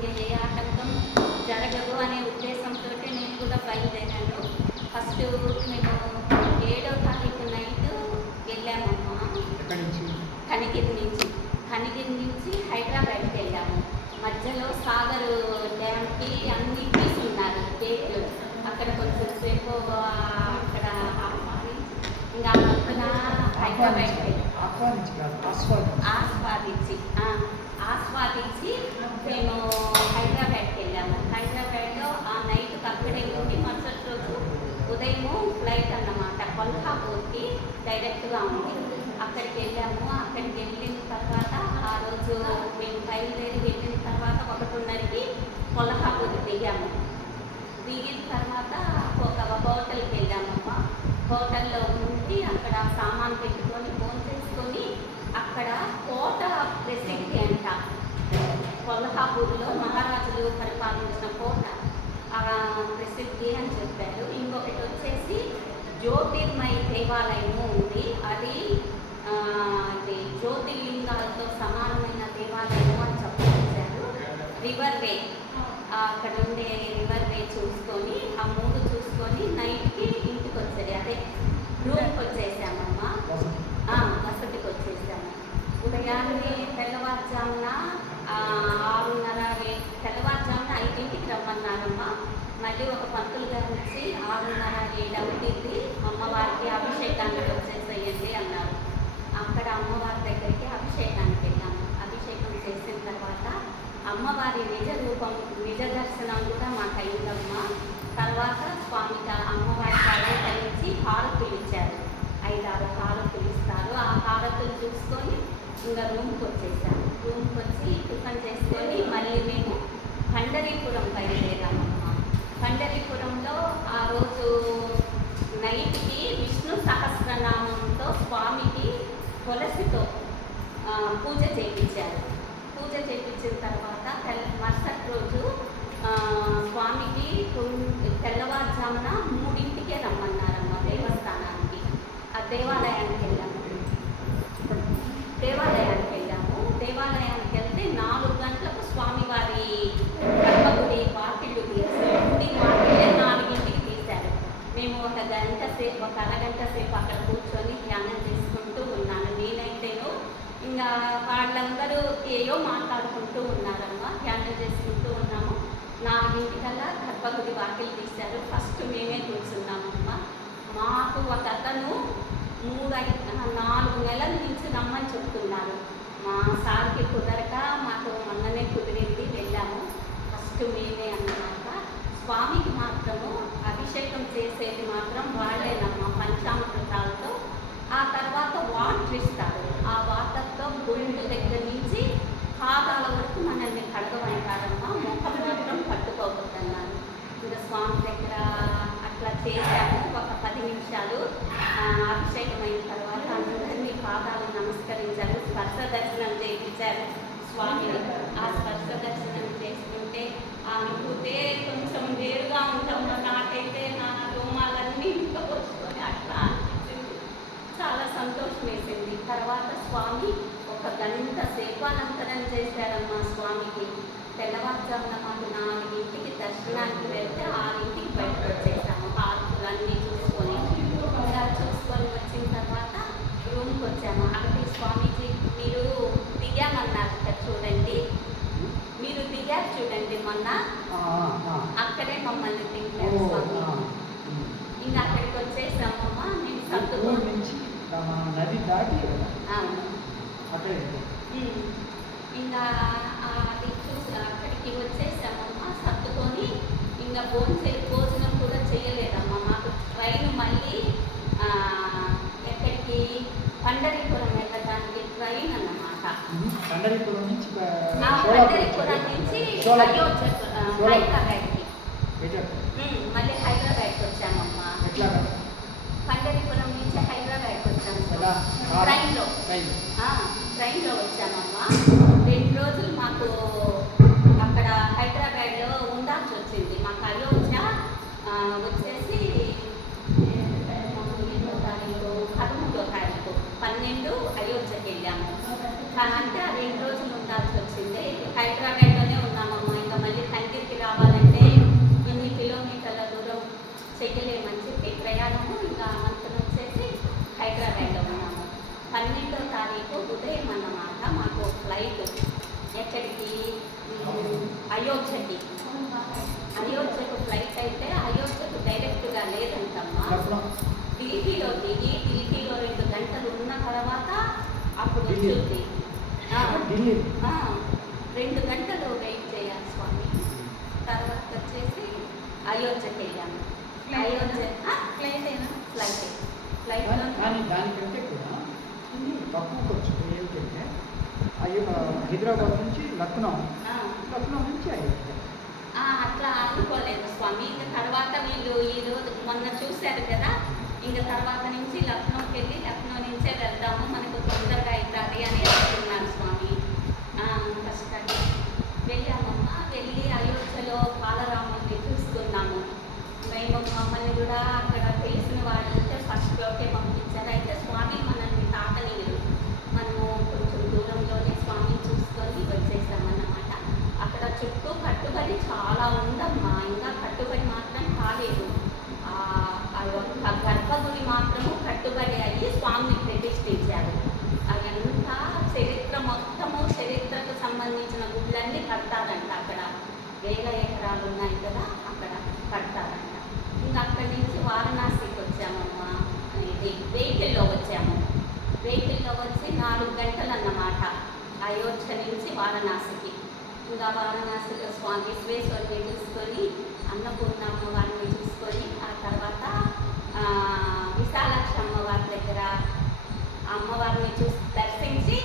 ఇంకా ఏ ఆటంకం జరగదు అనే ఉద్దేశంతో నేను కూడా బయలుదేరాను. ఫస్ట్ మేము 7వ తారీఖు నైట్ వెళ్ళామమ్మా. కనిగిరి నుంచి హైదరాబాద్కి వెళ్ళాము. మధ్యలో సాగర్ డ్యామ్కి అన్ని తీసుకున్నారు గేట్లు. అక్కడ కొంచెం సేపు అక్కడ ఇంకా మొత్తం హైదరాబాద్కి ఆస్వాదించి మేము హైదరాబాద్కి వెళ్ళాము. హైదరాబాద్లో ఆ నైట్ అక్కడే ఉండి మరుసటి రోజు ఉదయము ఫ్లైట్ అన్నమాట కొల్హాపూర్కి డైరెక్ట్గా ఉంది. అక్కడికి వెళ్ళాము. అక్కడికి వెళ్ళిన తర్వాత ఆ రోజు మేము బయలుదేరి వెళ్ళిన తర్వాత 1:30కి కొల్హాపూర్ దిగాము. దిగిన తర్వాత ఒక హోటల్కి వెళ్ళామమ్మా. హోటల్లో ఉండి అక్కడ సామాన్ పెట్టుకొని ఫోన్ చేసుకొని అక్కడ కోట ప్రసిద్ధి అంట. కొల్హాపూర్లో మహారాజులు పరిపాలించిన కోట ప్రసిద్ధి అని చెప్పారు. ఇంకొకటి వచ్చేసి జ్యోతిర్మయ దేవాలయము ఉంది. అది జ్యోతిర్లింగాలతో సమానమైన దేవాలయము అని చెప్పారు. రివర్ వే అక్కడ ఉండే రివర్ వే చూసుకొని ఆ 3 చూసుకొని నైట్కి ఇంటికి వచ్చేది. అదే రూమ్కి వచ్చేసామమ్మా. వసతికి వచ్చేసాము. ఉదయాన్నే తెల్లవారుజామున 6:30 తెల్లవారుజామున 5ంటికి రమ్మన్నారమ్మా. మళ్ళీ ఒక పంతులు గారు వచ్చి 6:30, 7 అవుతుంది అమ్మవారికి అభిషేకానికి వచ్చేసేయండి అన్నారు. అక్కడ అమ్మవారి దగ్గరికి అభిషేకానికి వెళ్ళాము. అభిషేకం చేసిన తర్వాత అమ్మవారి నిజ దర్శనం కూడా మాకు అయిందమ్మా. తర్వాత స్వామికి అమ్మవారికి అలంకరించి హారతులు ఇచ్చారు. 5-6 హారతులు ఇస్తారు. ఆ హారతులు చూసుకొని ఇంకా రూమ్కి వచ్చేసాము. రూమ్కి వచ్చి టిఫిన్ చేసుకొని మళ్ళీ మేము పండరీపురం బయలుదేరామమ్మా. పండరీపురంలో ఆ రోజు నైట్కి విష్ణు సహస్రనామంతో స్వామికి తులసితో పూజ చేయించారు. పూజ చేయించిన తర్వాత మరుసటి రోజు స్వామికి తెల్లవారుజామున 3ంటికే రమ్మన్నారమ్మ దేవస్థానానికి. ఆ దేవాలయానికి వెళ్ళాము. దేవాలయానికి వెళ్తే 4 గంటలకు స్వామివారి గర్భగుడి వాకిళ్ళు తీశారు. గుడి వాకిళ్ళే 4ంటికి తీశారు. మేము ఒక అరగంట సేపు అక్కడ కూర్చొని ధ్యానం చేసుకుంటూ ఉన్నాను. నేనైతేను ఇంకా వాళ్ళందరూ ఏయో మాట్లాడుకుంటూ ఉన్నారమ్మా. ధ్యానం చేసుకుంటూ ఉన్నాము. 4ంటికల్లా గర్భగుడి వాకిలు తీశారు. ఫస్ట్ మేమే కూర్చున్నామమ్మా. మాకు ఒక అతను 4 నెలల నుంచి రమ్మని చెప్తున్నారు. మా సార్కి కుదరక మాకు మొన్ననే కుదిరింది, వెళ్ళాము. ఫస్ట్ మేమే అన్నమాట. స్వామికి మాత్రము అభిషేకం చేసేది మాత్రం వాళ్ళేనమ్మా పంచామృతాలతో. ఆ తర్వాత వాటర్ ఇస్తారు. ఆ వాటర్తో గొంతు దగ్గర నుంచి పాదాల వరకు మనల్ని కడగమంటారమ్మా. ముఖం మాత్రం పట్టుకోవద్దన్నారు. ఇంకా స్వామి దగ్గర అట్లా చేశాము. ఒక 10 నిమిషాలు అభిషేకం అయిన తర్వాత అందరినీ పాదాలు నమస్కరించారు. స్పర్శ దర్శనం చేయించారు స్వామిని. ఆ స్పర్శ దర్శనం చేసుకుంటే అనుకుంటే కొంచెం వేరుగా ఉంటాము. నాకైతే నా రోమాలన్నీ ఇంకా వచ్చుకొని అట్లా అనిపించింది. చాలా సంతోషం వేసింది. తర్వాత స్వామి ఒక గంట సేపు అలంకరణ చేశారమ్మా స్వామికి. తెల్లవారుజామున మాకు 4ంటికి దర్శనానికి వెళ్తే 6ంటికి బయటకు వచ్చేసాము. హారతులన్నీ చూసుకొని వచ్చిన తర్వాత రూమ్కి వచ్చాము. అక్కడికి స్వామీజీ మీరు దిగామన్నారు చూడండి, మీరు దిగారు చూడండి మొన్న, అక్కడే మమ్మల్ని దిగారు స్వామి. ఇంకా అక్కడికి వచ్చేసామమ్మా. మేము సర్దుకొని ఇంకా అది చూసి అక్కడికి వచ్చేసామమ్మా. సర్దుకొని ఇంకా భోజనం కూడా చేయలేదమ్మా. మాకు ట్రైన్ మళ్ళీ ఎక్కడికి పండరీపురం వెళ్ళడానికి ట్రైన్ అన్నమాట. పండరీపురం నుంచి హైదరాబాద్కి మళ్ళీ హైదరాబాద్కి వచ్చామమ్మా. పండరీపురం నుంచి హైదరాబాద్కి వచ్చాము ట్రైన్లో వచ్చామమ్మా. 2 రోజులు మాకు అక్కడ హైదరాబాద్లో ఉండాల్సి వచ్చింది. మాకు అయోధ్య వచ్చేసి 13వ తారీఖు 12 అయోధ్యకి వెళ్ళాము. అంటే 2 రోజులు ఉండాల్సి వచ్చింది. హైదరాబాద్లోనే ఉన్నామమ్మా. ఇంకా అయోధ్యకి. అయోధ్యకు ఫ్లైట్ అయితే అయోధ్యకు డైరెక్ట్గా లేదంటమ్మా. ఢిల్లీలో దిగి ఢిల్లీలో 2 గంటలు ఉన్న తర్వాత అప్పుడు వచ్చింది. 2 గంటలు వెయిట్ చేయాలి స్వామి. తర్వాత వచ్చేసి అయోధ్యకి వెళ్ళాము. అయోధ్య ఫ్లైట్ కానీ దానికంటే కూడా తక్కువ ఖర్చు ఏమిటంటే హైదరాబాద్ నుంచి లక్నో నుంచి అయోధ్య. అట్లా అనుకోలేదు స్వామి. ఇంకా తర్వాత వీళ్ళు ఈరోజు మొన్న చూశారు కదా, ఇంకా తర్వాత నుంచి లక్నోకి వెళ్ళి లక్నో నుంచే వెళ్దాము, మనకు తొందరగా అవుతుంది అని అనుకున్నారు స్వామి. కష్టంగా వెళ్ళామమ్మా. వెళ్ళి అయోధ్యలో బాలరాముడిని చూసుకున్నాము. మేము మమ్మల్ని కూడా అక్కడ తెలిసిన వాళ్ళు ఉంటే ఫస్ట్లోకే పంపించారు. అయితే స్వామి మనల్ని తాకలేదు. మనము కొంచెం దూరంలోనే స్వామిని చూసుకొని వచ్చేసామన్నమాట. అక్కడ చుట్టూ కట్టుబడి చాలా ఉందమ్మా. ఇంకా కట్టుబడి మాత్రం కాలేదు. గర్భగుడి మాత్రము కట్టుబడి అయ్యి స్వామిని ప్రతిష్ఠించారు. అదంతా చరిత్ర మొత్తము, చరిత్రకు సంబంధించిన గుళ్ళన్నీ కడతారంట. అక్కడ 1000 ఎకరాలు ఉన్నాయి కదా, అక్కడ కడతారంట. ఇంకా అక్కడి నుంచి వారణాసికి వచ్చామమ్మా. ఇది వెహికల్లో వచ్చాము. వెహికల్లో వచ్చి 4 గంటలు అన్నమాట అయోధ్య నుంచి వారణాసికి. ఇంకా వారణాసిలో స్వామి విశ్వేశ్వరుని చూసుకొని, అన్నపూర్ణమ్మ వారిని చూసుకొని, ఆ తర్వాత విశాలాక్షి అమ్మవారి దగ్గర అమ్మవారిని దర్శించి,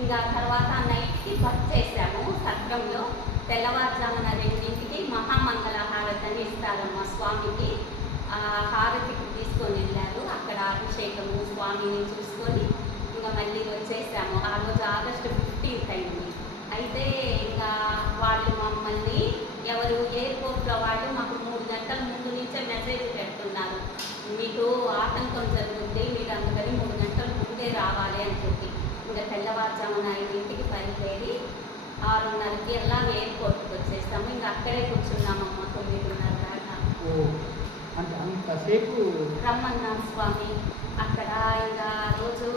ఇంకా తర్వాత నైట్కి వర్క్ చేశాము సత్రంలో. తెల్లవారుజామున 2ంటికి మహామంగళ హారతి అని ఇస్తారమ్మ స్వామికి. ఆ హారతికి తీసుకొని వెళ్ళారు. అక్కడ అభిషేకము స్వామిని చూసుకొని ఇంకా మళ్ళీ వచ్చేసాము. ఆ రోజు ఆగస్టు 15th అయింది. అయితే ఇంకా వాళ్ళు మమ్మల్ని ఎవరు ఎయిర్పోర్ట్లో వాళ్ళు మాకు 3 గంటల ముందు నుంచే మెసేజ్ పెడుతున్నారు, మీకు ఆటంకం జరుగుతుంది, మీరు అందుకని 3 గంటల ముందే రావాలి అని చెప్పి. ఇంకా తెల్లవారుజామున 5ంటికి బయలుదేరి 6:30కి అలా ఎయిర్పోర్ట్కి వచ్చేస్తాము. ఇంకా అక్కడే కూర్చున్నామమ్మ 9:30 దాకా. అంతసేపు రమ్మన్నాను స్వామి. అక్కడ ఇంకా రోజు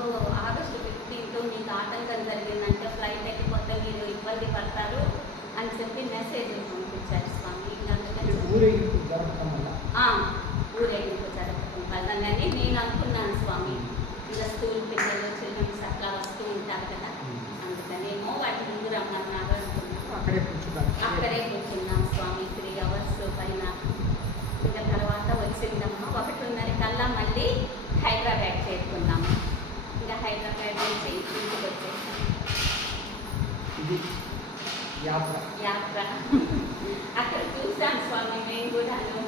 ఆగస్టు 15th మీకు ఆటంకం జరిగిందంటే ఫ్లైట్ ఎక్కిపోతే మీరు ఇబ్బంది పడతారు అని చెప్పి మెసేజ్ పంపించారు స్వామి. అందుకని ఊరేగింపు జరగటం వల్ల వల్లనని నేను అనుకున్నాను స్వామి. ఇంకా స్కూల్ పిల్లలు చిల్డ్రన్స్ అట్లా వస్తూ ఉంటారు కదా, అందుకనేమో వాటి ముందు రమ్మన్నారు అనుకున్నాను. అక్కడే కూర్చున్నాం స్వామి 3 hours పైన. ఇంకా తర్వాత వచ్చిందమ్మా 1:30 కల్లా మళ్ళీ హైదరాబాద్ చేరుకున్నాము. ఇంకా హైదరాబాద్ నుంచి ఇంటికి వచ్చేసాం. ఇది యాత్ర అక్కడ చూసాను స్వామి మేము కూడాను.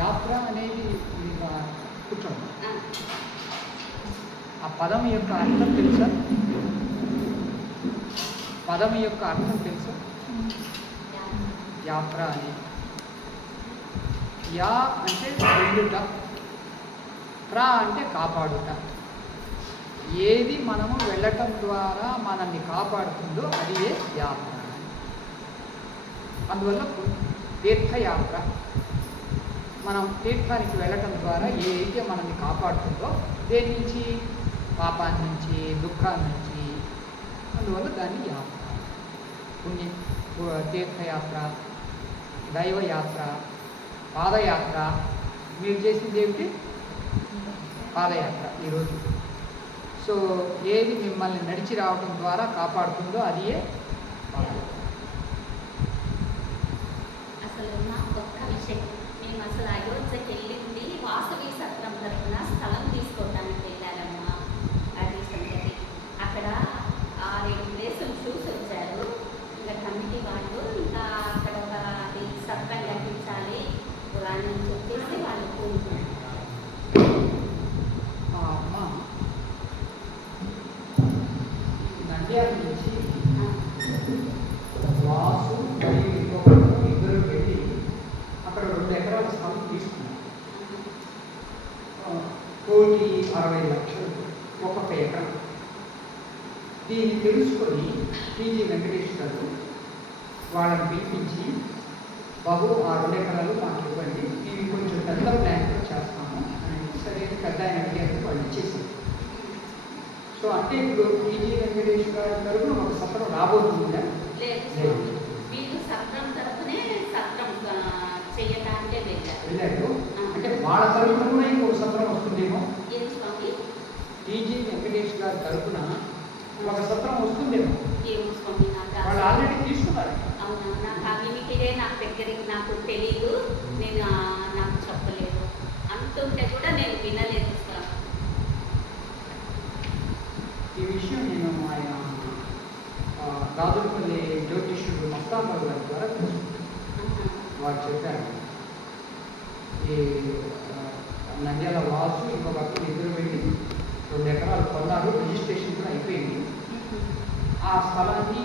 యాత్ర అనేది కూర్చోండి. ఆ పదం యొక్క అర్థం తెలుసా? పదం యొక్క అర్థం తెలుసా? యాత్ర అనేది యా అంటే వెళ్ళుట, ప్రా అంటే కాపాడుట. ఏది మనము వెళ్ళటం ద్వారా మనల్ని కాపాడుతుందో అది యాత్ర. అందువల్ల తీర్థయాత్ర, మనం తీర్థానికి వెళ్ళటం ద్వారా ఏదైతే మనల్ని కాపాడుతుందో, దేని నుంచి? పాపాన్ని నుంచి, దుఃఖాన్ని నుంచి. అందువల్ల దాన్ని యాత్ర. తీర్థయాత్ర, దైవయాత్ర, పాదయాత్ర. మీరు చేసింది ఏమిటి? పాదయాత్ర ఈరోజు. సో ఏది మిమ్మల్ని నడిచి రావడం ద్వారా కాపాడుతుందో అది పాదయాత్ర. అసలు నా గొప్ప విషయం, మేము అసలు అయోధ్యకి వెళ్ళింది వాసవి సత్రం తరఫున స్థలం తీసుకోవడానికి వెళ్ళారమ్మా. అది సంగతి. అక్కడ 6-7 ప్లేసులు చూసి వచ్చారు. ఇంకా కమిటీ వాళ్ళు ఇంకా అక్కడ అది సత్రం కట్టించాలి అని చెప్పేసి వాళ్ళు కోరుకున్నారు. అమ్మ నంద్యాల నుంచి వాసు మరియు ఇద్దరు వెళ్ళి అక్కడ 2 ఎకరాల స్థలం తీసుకున్నారు. 1,60,00,000 ఒక్కొక్క ఎకరం. దీన్ని తెలుసుకొని పీజీ వెంకటేష్ గారు వాళ్ళని పిలిపించి, బాబు ఆ 2 ఎకరాలు మాకు ఇవ్వండి, ఇవి కొంచెం పెద్ద ప్లాన్తో చేస్తాము అని. సరే పెద్ద ఆయన అడిగారు, వాళ్ళు ఇచ్చేసారు. సో అంటే ఇప్పుడు పీజీ వెంకటేష్ గారి తరఫున ఒక సత్రం రాబోతుందా? లేదు. వస్తుందేమో. ఏం స్వామి? టీజీ వెంకటేష్ గారి తరపున ఒక సత్రం వస్తుందేమో. ఏమో స్వామి, నాకు వాళ్ళు ఆల్రెడీ తీసుకున్నారు. అవునా, నాకు ఆ లిమిటెడే నాకు దగ్గరికి నాకు తెలీదు. నేను నాకు చెప్పలేదు. అంటుంటే కూడా నేను వినలేదు స్వామి. ఈ విషయం నేను ఆయన దాదులపల్లి జ్యోతిష్యుడు మస్తాంబాబు గారి ద్వారా తెలుసుకున్నాను. వారు చెప్పారు, ఈ నంద్యాల వాసు ఇంకొక అప్పుడు ఇద్దరు వెళ్ళి 2 ఎకరాలు కొన్నారు, రిజిస్ట్రేషన్ కూడా అయిపోయింది. ఆ స్థలాన్ని